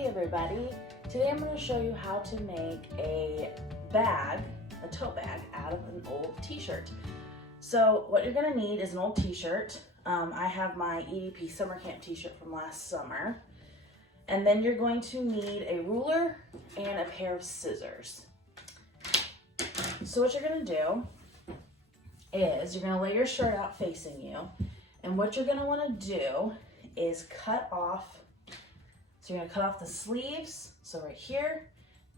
Hey everybody, today I'm going to show you how to make a tote bag out of an old t-shirt. So what you're going to need is an old t-shirt. I have my EDP summer camp t-shirt from last summer. And then you're going to need a ruler and a pair of scissors. So what you're going to do is you're going to lay your shirt out facing you. And what you're going to want to do is cut off. So you're going to cut off the sleeves, so right here,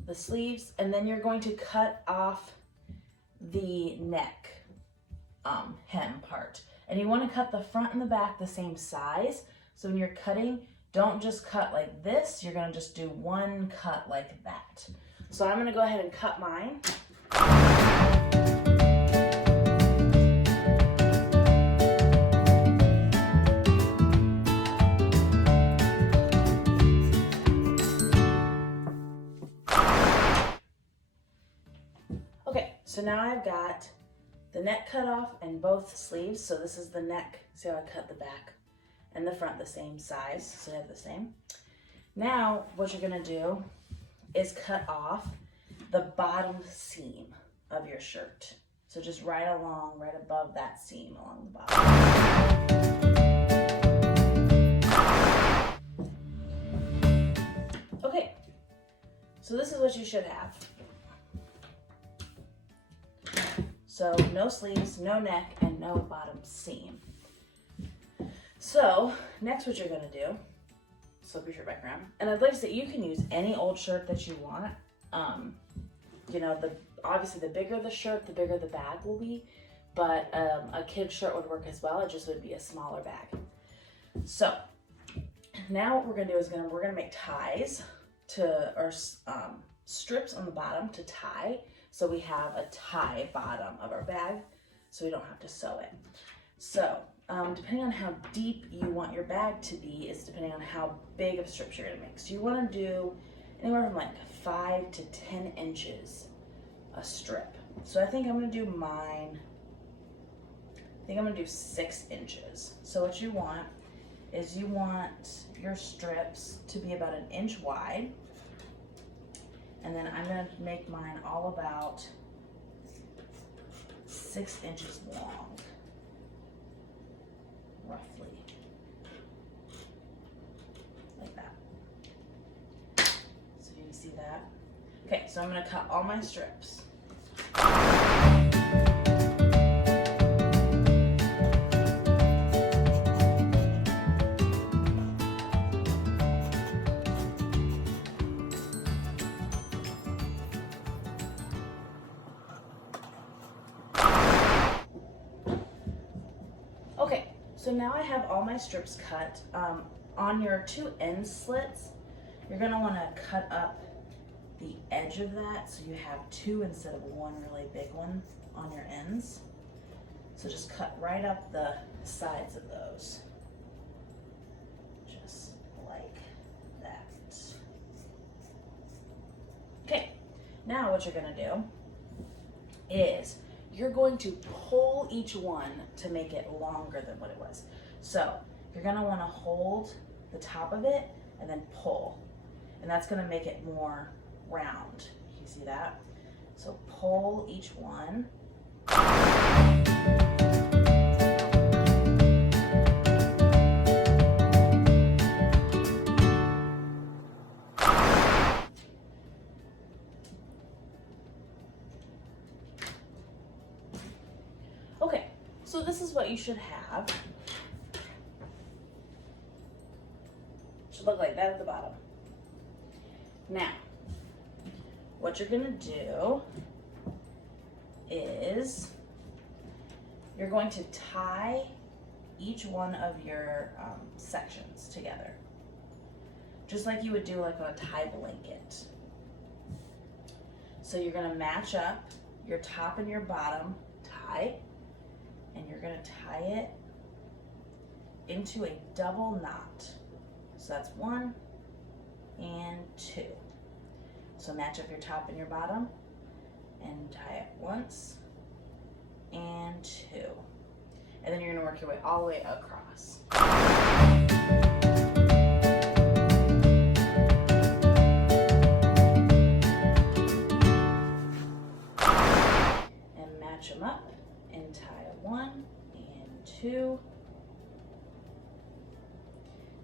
the sleeves, and then you're going to cut off the neck hem part. And you want to cut the front and the back the same size. So when you're cutting, don't just cut like this, you're going to just do one cut like that. So I'm going to go ahead and cut mine. So now I've got the neck cut off and both sleeves. So this is the neck. See how I cut the back and the front the same size, so they have the same. Now what you're gonna do is cut off the bottom seam of your shirt. So just right above that seam along the bottom. Okay, so this is what you should have. So no sleeves, no neck, and no bottom seam. So next what you're gonna do, flip your shirt back around. And I'd like to say you can use any old shirt that you want. You know, obviously the bigger the shirt, the bigger the bag will be, but a kid's shirt would work as well. It just would be a smaller bag. So now what we're gonna do is we're gonna make ties or strips on the bottom to tie. So we have a tie bottom of our bag, so we don't have to sew it. So depending on how deep you want your bag to be is depending on how big of strips you're gonna make. So you wanna do anywhere from like 5 to 10 inches a strip. So I think I'm gonna do mine, I think I'm gonna do 6 inches. So what you want is you want your strips to be about 1 inch wide. And then I'm gonna make mine all about 6 inches long, roughly, like that. So you can see that. Okay, so I'm gonna cut all my strips. Okay, so now I have all my strips cut. On your 2 end slits, you're gonna wanna cut up the edge of that so you have 2 instead of 1 really big one on your ends. So just cut right up the sides of those. Just like that. Okay, now what you're gonna do is you're going to pull each one to make it longer than what it was. So you're gonna wanna hold the top of it and then pull. And that's gonna make it more round. You see that? So pull each one. Okay, so this is what you should have. Should look like that at the bottom. Now, what you're gonna do is you're going to tie each one of your sections together, just like you would do like on a tie blanket. So you're gonna match up your top and your bottom tie, and you're gonna tie it into a double knot. So that's 1 and 2. So match up your top and your bottom and tie it once and 2. And then you're gonna work your way all the way across. 2.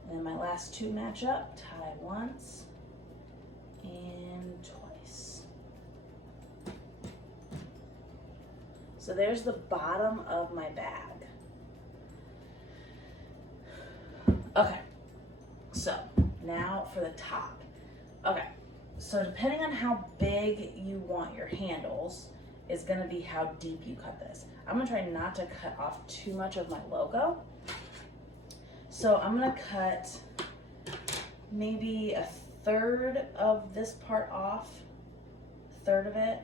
And then my last 2 match up, tie once and twice. So there's the bottom of my bag. Okay, so now for the top. Okay, so depending on how big you want your handles is gonna be how deep you cut this. I'm gonna try not to cut off too much of my logo. So I'm gonna cut maybe a third of this part off, a third of it,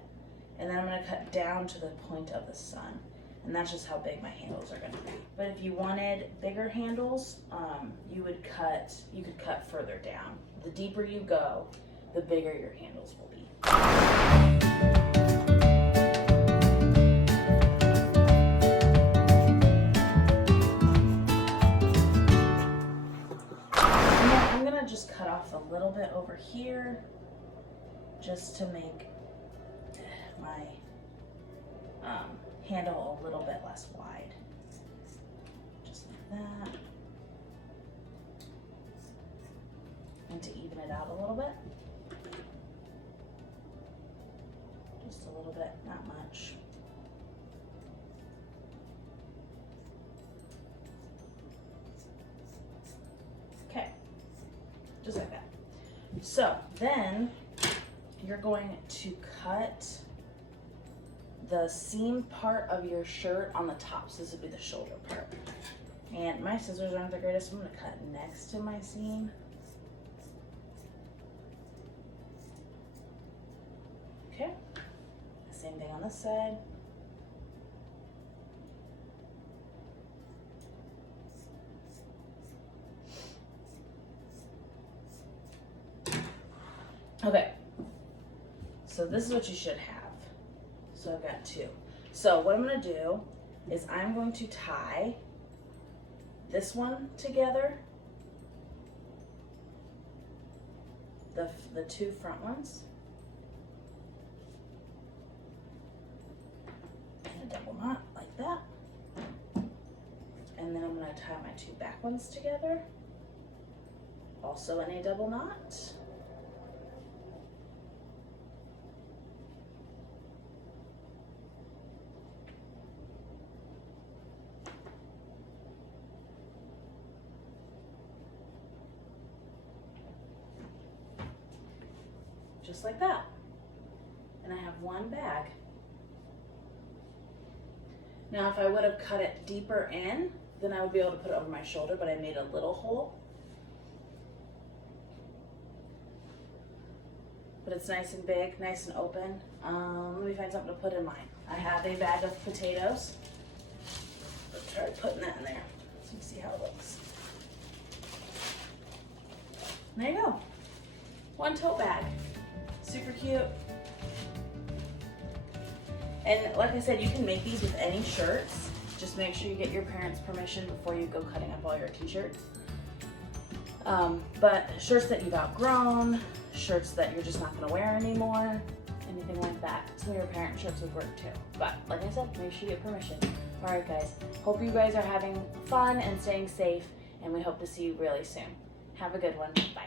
and then I'm gonna cut down to the point of the sun. And that's just how big my handles are gonna be. But if you wanted bigger handles, you could cut further down. The deeper you go, the bigger your handles will be. I'm gonna just cut off a little bit over here, just to make my handle a little bit less wide. Just like that. And to even it out a little bit. Just a little bit, not much. Okay, just like that. So then you're going to cut the seam part of your shirt on the top. So this would be the shoulder part. And my scissors aren't the greatest, so I'm gonna cut next to my seam. Okay, same thing on this side. Okay, so this is what you should have. So I've got 2. So what I'm gonna do is I'm going to tie this one together, the 2 front ones, and a double knot like that. And then I'm gonna tie my 2 back ones together, also in a double knot. Just like that. And I have 1 bag. Now if I would have cut it deeper in, then I would be able to put it over my shoulder, but I made a little hole. But it's nice and big, nice and open. Let me find something to put in mine. I have a bag of potatoes. I'll try putting that in there so you can see how it looks. There you go. 1 tote bag. Super cute. And like I said, you can make these with any shirts. Just make sure you get your parents' permission before you go cutting up all your t-shirts. But shirts that you've outgrown, shirts that you're just not gonna wear anymore, anything like that. Some of your parent shirts would work too. But like I said, make sure you get permission. All right guys, hope you guys are having fun and staying safe, and we hope to see you really soon. Have a good one, bye.